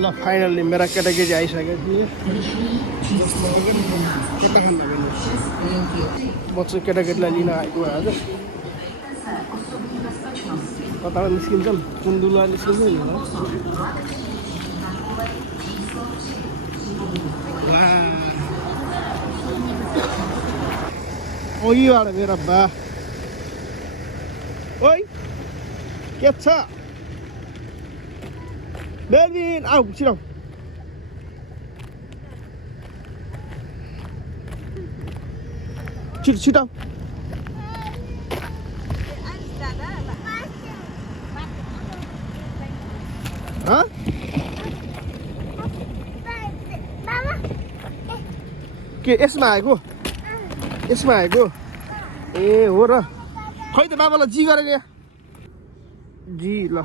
ल फाइनल्ली मेरा केटाकेटी आइसक्यो केटा खान म चाहिँ केटाकेटीलाई लिन आएको आज कताबाट निस्किन्छन् कुन्दुला निस्किन्छ नि अघिबाट मेरा बा ओइ के छ बेलबिन आऊ छिटो छिटो छिटो के यसमा आएको ए हो र खै त बाबालाई जी गरेर जी ल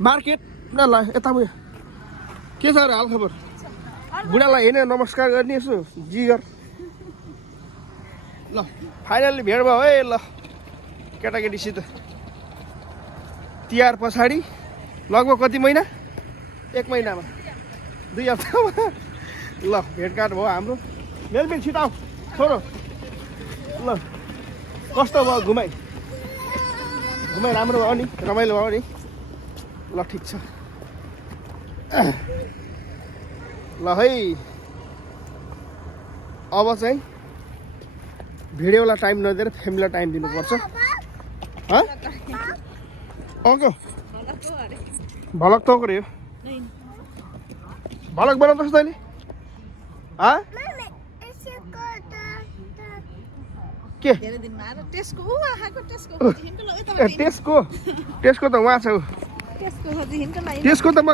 मार्केट ल ल यता उयो के छ र हालखबर बुढालाई हेर्ने नमस्कार गर्ने यसो जी गर ल फाइनल्ली भेट भयो है ल केटाकेटीसित तिहार पछाडि लगभग कति महिना 1 महिनामा 2 हप्तामा ल भेटघाट भयो हाम्रो मेलबिन छिटो आऊ छोरो ल कस्तो भयो घुमाइ राम्रो भयो नि रमाइलो भयो नि ल ठिक छ ल है अब चाहिँ भिडियोलाई टाइम नदिएर फ्यामिलीलाई टाइम दिनुपर्छ भलक त गऱ्यो भलक बनाउँछ तैँले के टेस्को त उहाँ छ टेस्को त म